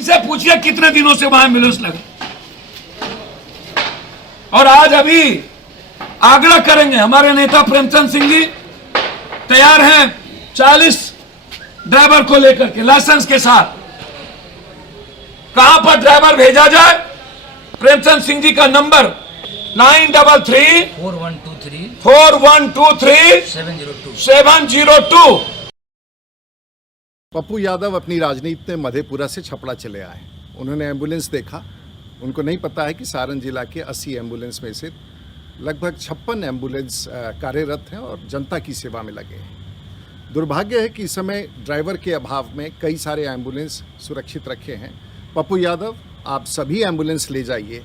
इनसे पूछिए कितने दिनों से वहां एम्बुलेंस लगा। और आज अभी आग्रह करेंगे, हमारे नेता प्रेमचंद सिंह जी तैयार हैं 40 ड्राइवर को लेकर के लाइसेंस के साथ। कहां पर ड्राइवर भेजा जाए? प्रेमचंद सिंह जी का नंबर 91334123 पप्पू यादव अपनी राजनीति में मधेपुरा से छपड़ा चले आए। उन्होंने एम्बुलेंस देखा। उनको नहीं पता है कि सारण जिला के 80 एम्बुलेंस में से लगभग 56 एम्बुलेंस कार्यरत हैं और जनता की सेवा में लगे हैं। दुर्भाग्य है कि इस समय ड्राइवर के अभाव में कई सारे एम्बुलेंस सुरक्षित रखे हैं। पप्पू यादव, आप सभी एम्बुलेंस ले जाइए,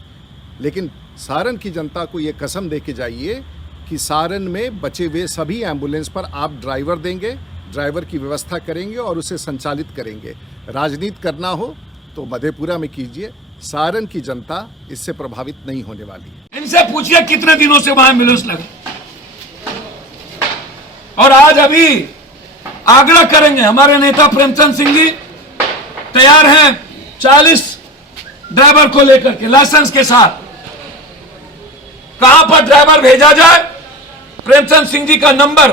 लेकिन सारण की जनता को ये कसम दे के जाइए कि सारण में बचे हुए सभी एम्बुलेंस पर आप ड्राइवर देंगे, ड्राइवर की व्यवस्था करेंगे और उसे संचालित करेंगे। राजनीति करना हो तो मधेपुरा में कीजिए। सारण की जनता इससे प्रभावित नहीं होने वाली है। इनसे पूछिए कितने दिनों से वहां एम्बुलेंस लगा। और आज अभी आग्रह करेंगे, हमारे नेता प्रेमचंद सिंह जी तैयार हैं 40 ड्राइवर को लेकर के लाइसेंस के साथ। कहां पर ड्राइवर भेजा जाए? प्रेमचंद सिंह जी का नंबर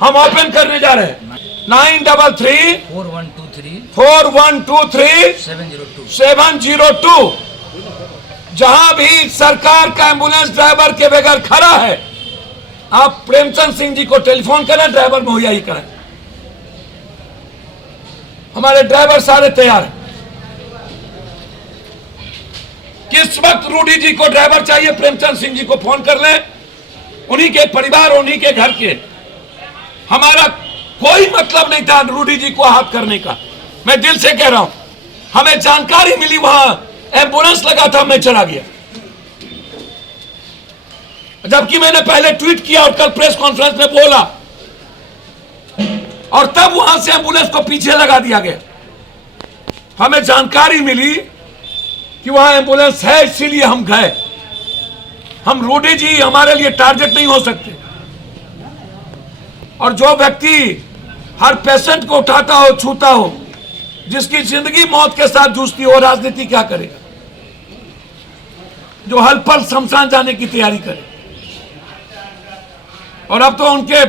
हम ओपन करने जा रहे हैं 91334123 जहां भी सरकार का एम्बुलेंस ड्राइवर के बगैर खड़ा है, आप प्रेमचंद सिंह जी को टेलीफोन करें, ड्राइवर मुहैया ही करें। हमारे ड्राइवर सारे तैयार हैं। किस वक्त रूडी जी को ड्राइवर चाहिए, प्रेमचंद सिंह जी को फोन कर लें। उन्हीं के परिवार, उन्हीं के घर के। हमारा कोई मतलब नहीं था रूडी जी को हाथ करने का। मैं दिल से कह रहा हूं, हमें जानकारी मिली वहां एम्बुलेंस लगा था, मैं चला गया। जबकि मैंने पहले ट्वीट किया और कल प्रेस कॉन्फ्रेंस में बोला, और तब वहां से एम्बुलेंस को पीछे लगा दिया गया। हमें जानकारी मिली कि वहां एम्बुलेंस है, इसीलिए हम गए। हम रूडी जी हमारे लिए टारगेट नहीं हो सकते। और जो व्यक्ति हर पेशेंट को उठाता हो, छूता हो, जिसकी जिंदगी मौत के साथ जूझती हो, राजनीति क्या करेगा? जो हल पल शमशान जाने की तैयारी करे। और अब तो उनके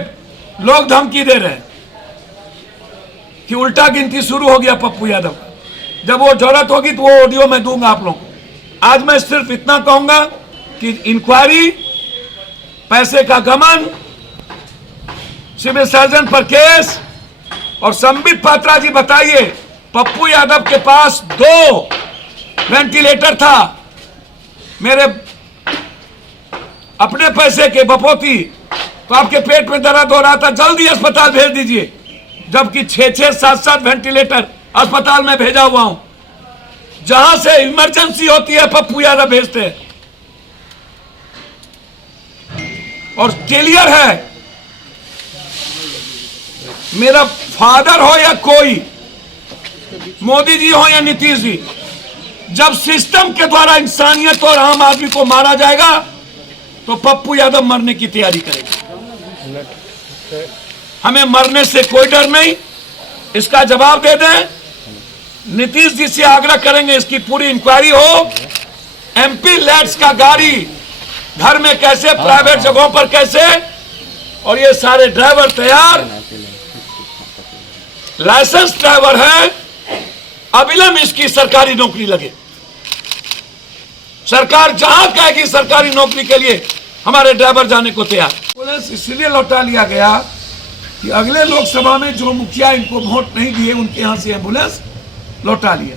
लोग धमकी दे रहे हैं कि उल्टा गिनती शुरू हो गया पप्पू यादव का। जब वो जरूरत होगी तो वो ऑडियो मैं दूंगा आप लोगों को। आज मैं सिर्फ इतना कहूंगा कि इंक्वायरी, पैसे का गमन, सिविल सर्जन पर केस। और संबित पात्रा जी बताइए, पप्पू यादव के पास 2 वेंटिलेटर था, मेरे अपने पैसे के बपोती, तो आपके पेट में दर्द हो रहा था, जल्दी अस्पताल भेज दीजिए। जबकि 6-6, 7-7 वेंटिलेटर अस्पताल में भेजा हुआ हूं। जहां से इमरजेंसी होती है पप्पू यादव भेजते हैं। और क्लियर है, मेरा फादर हो या कोई, मोदी जी हो या नीतीश जी, जब सिस्टम के द्वारा इंसानियत और आम आदमी को मारा जाएगा तो पप्पू यादव मरने की तैयारी करेगा। हमें मरने से कोई डर नहीं, इसका जवाब दे दें। नीतीश जी से आग्रह करेंगे इसकी पूरी इंक्वायरी हो। एमपी लैड्स का गाड़ी घर में कैसे, प्राइवेट जगहों पर कैसे, और ये सारे ड्राइवर तैयार, लाइसेंस ड्राइवर है। अविलंब इसकी सरकारी नौकरी लगे। सरकार जहां कहेगी सरकारी नौकरी के लिए हमारे ड्राइवर जाने को तैयार। एम्बुलेंस इसलिए लौटा लिया गया कि अगले लोकसभा में जो मुखिया इनको वोट नहीं दिए, उनके यहां से एम्बुलेंस लौटा लिया।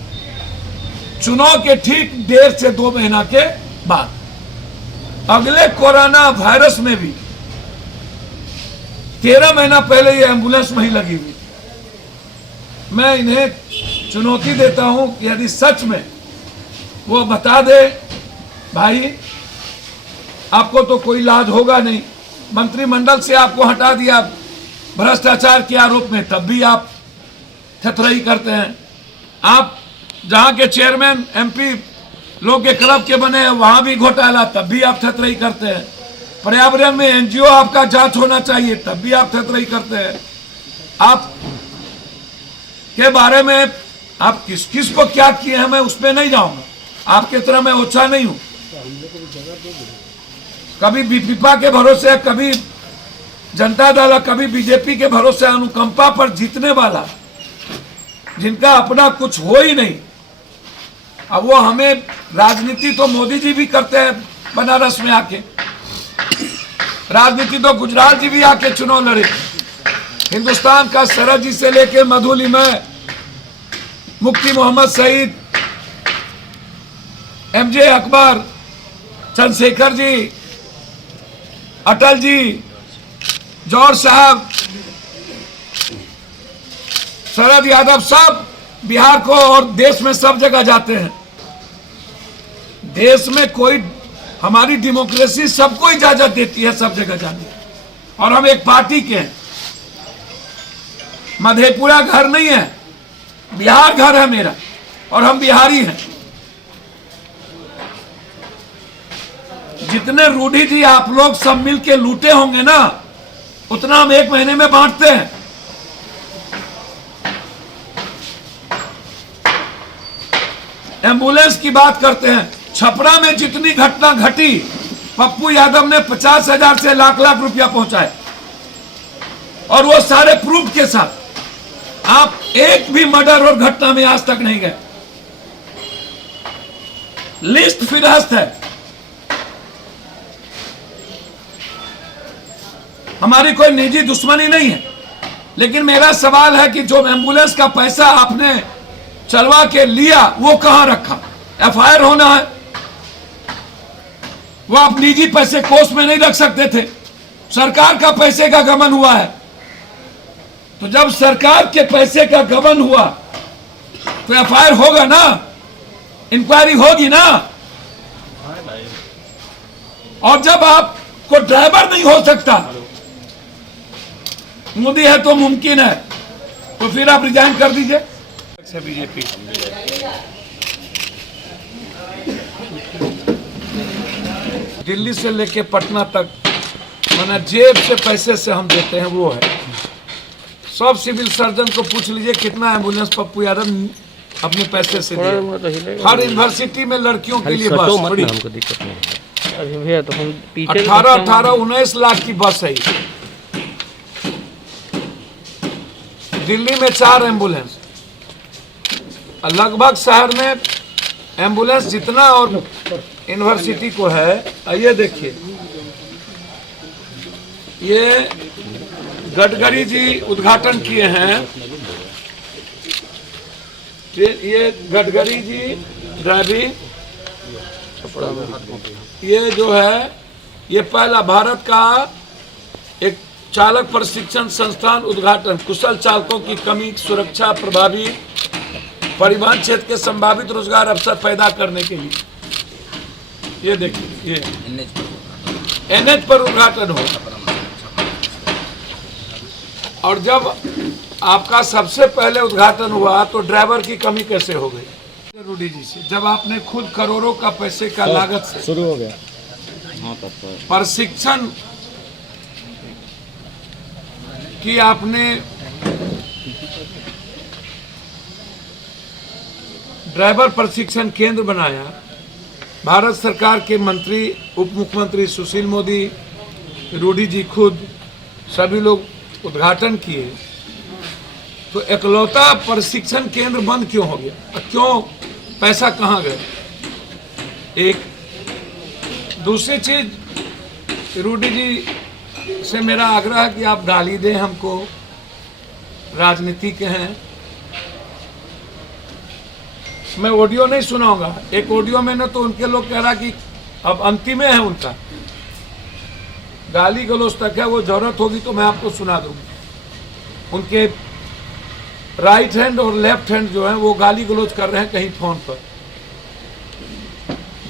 चुनाव के ठीक 1.5 से 2 महीना के बाद, अगले कोरोना वायरस में भी 13 महीना पहले ये एम्बुलेंस वहीं लगी हुई थी। मैं इन्हें चुनौती देता हूं कि यदि सच में वो बता दे, भाई आपको तो कोई लाज होगा नहीं, मंत्रिमंडल से आपको हटा दिया भ्रष्टाचार के आरोप में, तब भी आप थथरई करते हैं। आप जहां के चेयरमैन एमपी लोग के क्लब के बने हैं, वहां भी घोटाला, तब भी आप थथरई करते हैं। पर्यावरण में एनजीओ आपका जांच होना चाहिए, तब भी आप थथरई करते हैं। आप के बारे में आप किस किस को क्या किए हैं मैं उसमें नहीं जाऊंगा। आपके तरह मैं ओछा नहीं हूं। कभी बीपीपा के भरोसे, कभी जनता दल, कभी बीजेपी के भरोसे, अनुकंपा पर जीतने वाला, जिनका अपना कुछ हो ही नहीं। अब वो हमें राजनीति तो मोदी जी भी करते हैं बनारस में आके, राजनीति तो गुजरात जी भी आके चुनाव लड़े। हिंदुस्तान का शरद जी से लेके मधुलिमय, मुफ्ती मोहम्मद सईद, एमजे अकबर, चंद्रशेखर जी, अटल जी, जौहर साहब, शरद यादव, सब बिहार को और देश में सब जगह जाते हैं। देश में कोई, हमारी डेमोक्रेसी सबको इजाजत देती है सब जगह जाने, और हम एक पार्टी के हैं। मधेपुरा घर नहीं है, बिहार घर है मेरा, और हम बिहारी हैं। जितने रूढ़ी जी आप लोग सब मिल के लूटे होंगे ना, उतना हम एक महीने में बांटते हैं। एम्बुलेंस की बात करते हैं, छपरा में जितनी घटना घटी, पप्पू यादव ने 50,000 से लाख लाख रुपया पहुंचाए, और वो सारे प्रूफ के साथ। आप एक भी मर्डर और घटना में आज तक नहीं गए, लिस्ट फिरहस्त है। हमारी कोई निजी दुश्मनी नहीं है, लेकिन मेरा सवाल है कि जो एम्बुलेंस का पैसा आपने चलवा के लिया, वो कहां रखा? एफआईआर होना है। वो आप निजी पैसे कोष में नहीं रख सकते थे, सरकार का पैसे का गबन हुआ है। तो जब सरकार के पैसे का गबन हुआ तो एफआईआर होगा ना, इंक्वायरी होगी ना। और जब आपको ड्राइवर नहीं हो सकता, मोदी है तो मुमकिन है, तो फिर आप रिजाइन कर दीजिए बीजेपी। दिल्ली से लेके पटना तक माना जेब से पैसे से हम देते हैं, वो है। सब सिविल सर्जन को पूछ लीजिए कितना एम्बुलेंस पप्पू यादव अपने पैसे से दिए। हर यूनिवर्सिटी में लड़कियों के लिए बस बड़ी, हमको दिक्कत नहीं अभी भैया, तो हम 18-19 लाख की बस है। दिल्ली में 4 एम्बुलेंस, लगभग शहर में एम्बुलेंस जितना और यूनिवर्सिटी को है। आइए देखिए, ये गडकरी जी उद्घाटन किए हैं। ये गडकरी जी ड्राइविंग, ये जो है, ये पहला भारत का एक चालक प्रशिक्षण संस्थान उद्घाटन, कुशल चालकों की कमी, सुरक्षा, प्रभावी परिवहन क्षेत्र के संभावित रोजगार अवसर पैदा करने के लिए। ये देखिए, ये एनएच पर उद्घाटन हो। और जब आपका सबसे पहले उद्घाटन हुआ तो ड्राइवर की कमी कैसे हो गई? रूडी जी से, जब आपने खुद करोड़ों का पैसे का लागत से शुरू हो गया प्रशिक्षण की, आपने ड्राइवर प्रशिक्षण केंद्र बनाया। भारत सरकार के मंत्री, उप मुख्यमंत्री सुशील मोदी, रूडी जी खुद, सभी लोग उद्घाटन किए। तो एकलौता प्रशिक्षण केंद्र बंद क्यों हो गया? क्यों, पैसा कहाँ गया? एक दूसरी चीज, रूडी जी से मेरा आग्रह है कि आप गाली दें हमको, राजनीति के हैं। मैं ऑडियो नहीं सुनाऊंगा, एक ऑडियो में ना तो उनके लोग कह रहा कि अब अंतिम है उनका, गाली गलौज तक है, वो जरूरत होगी तो मैं आपको सुना दूंगा। उनके राइट हैंड और लेफ्ट हैंड जो है वो गाली गलौज कर रहे हैं कहीं फोन पर।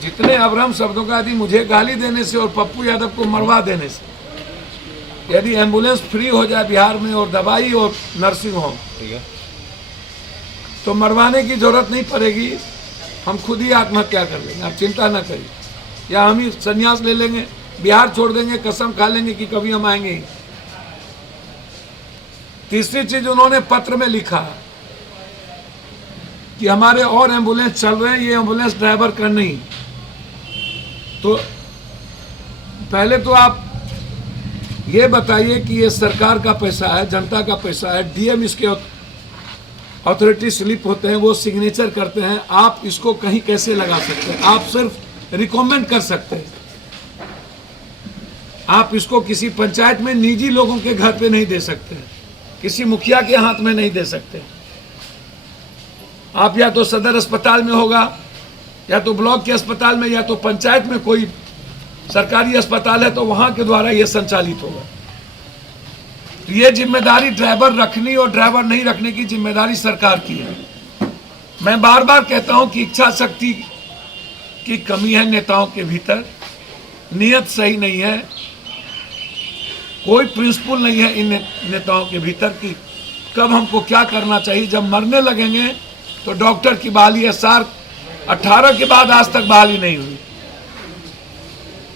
जितने अभ्रम शब्दों का, यदि मुझे गाली देने से और पप्पू यादव को मरवा देने से, यदि एम्बुलेंस फ्री हो जाए बिहार में और दवाई और नर्सिंग होम, तो मरवाने की जरूरत नहीं पड़ेगी, हम खुद ही आत्महत्या कर लेंगे। आप चिंता ना करिए, या हम ही संन्यास ले लेंगे, बिहार छोड़ देंगे, कसम खा लेंगे कि कभी हम आएंगे ही। तीसरी चीज, उन्होंने पत्र में लिखा कि हमारे और एम्बुलेंस चल रहे हैं, ये एम्बुलेंस ड्राइवर का नहीं। तो पहले तो आप ये बताइए कि ये सरकार का पैसा है, जनता का पैसा है, डीएम इसके अथॉरिटी स्लिप होते हैं, वो सिग्नेचर करते हैं, आप इसको कहीं कैसे लगा सकते हैं? आप सिर्फ रिकमेंड कर सकते हैं, आप इसको किसी पंचायत में निजी लोगों के घर पे नहीं दे सकते, किसी मुखिया के हाथ में नहीं दे सकते। आप या तो सदर अस्पताल में होगा, या तो ब्लॉक के अस्पताल में, या तो पंचायत में कोई सरकारी अस्पताल है तो वहां के द्वारा यह संचालित होगा। तो ये जिम्मेदारी ड्राइवर रखनी और ड्राइवर नहीं रखने की जिम्मेदारी सरकार की है। मैं बार बार कहता हूं कि इच्छा शक्ति की कमी है नेताओं के भीतर, नियत सही नहीं है, कोई प्रिंसिपल नहीं है इन नेताओं के भीतर कि कब हमको क्या करना चाहिए। जब मरने लगेंगे तो डॉक्टर की बहाली है, साल 18 के बाद आज तक बहाली नहीं हुई।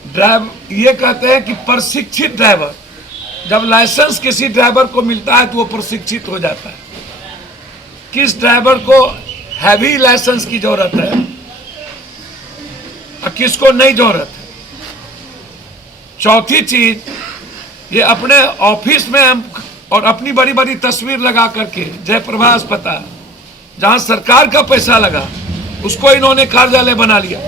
ड्राइवर ये कहते हैं कि प्रशिक्षित ड्राइवर, जब लाइसेंस किसी ड्राइवर को मिलता है तो वो प्रशिक्षित हो जाता है। किस ड्राइवर को हैवी लाइसेंस की जरूरत है और किसको नहीं जरूरत है। चौथी चीज, ये अपने ऑफिस में और अपनी बड़ी बड़ी तस्वीर लगा करके जयप्रभा अस्पताल, जहां सरकार का पैसा लगा, उसको इन्होंने कार्यालय बना लिया।